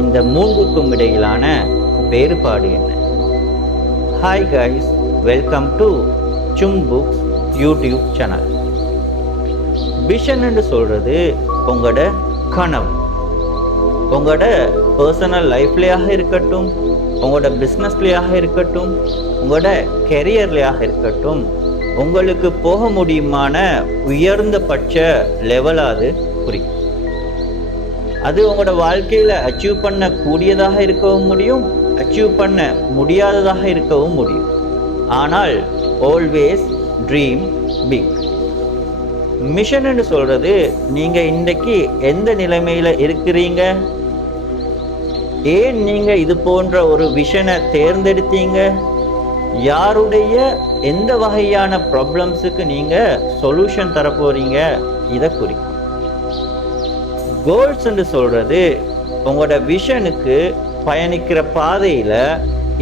இந்த மூன்றுக்கும் இடையிலான வேறுபாடு என்ன? Hi guys, welcome to sum books YouTube channel. Vision என்று சொல்றது உங்களோட கனவு. உங்களோட பர்சனல் லைஃப்லையாக இருக்கட்டும், உங்களோட பிஸ்னஸ்லையாக இருக்கட்டும், உங்களோட கெரியர்லையாக இருக்கட்டும், உங்களுக்கு போக முடியுமான உயர்ந்தபட்ச லெவலாவது குறிக்கும். அது உங்களோட வாழ்க்கையில் அச்சீவ் பண்ணக்கூடியதாக இருக்கவும் முடியும், அச்சீவ் பண்ண முடியாததாக இருக்கவும் முடியும். ஆனால் ஆல்வேஸ் ட்ரீம் பிக். மிஷன் என்று சொல்றது நீங்க இன்றைக்கு எந்த நிலைமையில இருக்கிறீங்க, ஏன் நீங்க இது போன்ற ஒரு விஷனை தேர்ந்தெடுத்தீங்க, யாருடைய எந்த வகையான ப்ராப்ளம்ஸுக்கு நீங்க சொல்யூஷன் தர போறீங்க, இதை குறிக்கும். கோல்ஸ் என்று சொல்றது உங்களோட விஷனுக்கு பயணிக்கிற பாதையில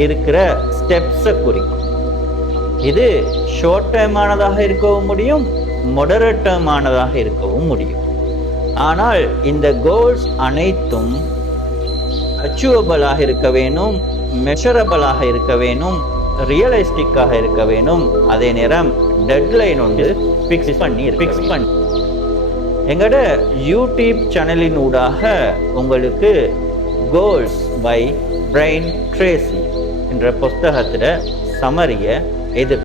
இருக்கிற ஸ்டெப்ஸை குறிக்கும். இது ஷார்ட் டேர்மானதாக இருக்கவும் முடியும், மொடரேட் டேர்மானதாக இருக்கவும் முடியும். ஆனால் இந்த கோல்ஸ் அனைத்தும் அச்சீவபிளாக இருக்க வேணும், மெஷரபிளாக இருக்க வேணும், ரியலிஸ்டிக்காக இருக்க வேணும். அதே நேரம் டெட்லைன் ஒன்று ஃபிக்ஸ் பண்ணி எங்களோட யூடியூப் சேனலின் ஊடாக உங்களுக்கு கோல்ஸ் பை பிரைன் ட்ரேசி என்ற புஸ்தகத்தில் சமரிய எதிர்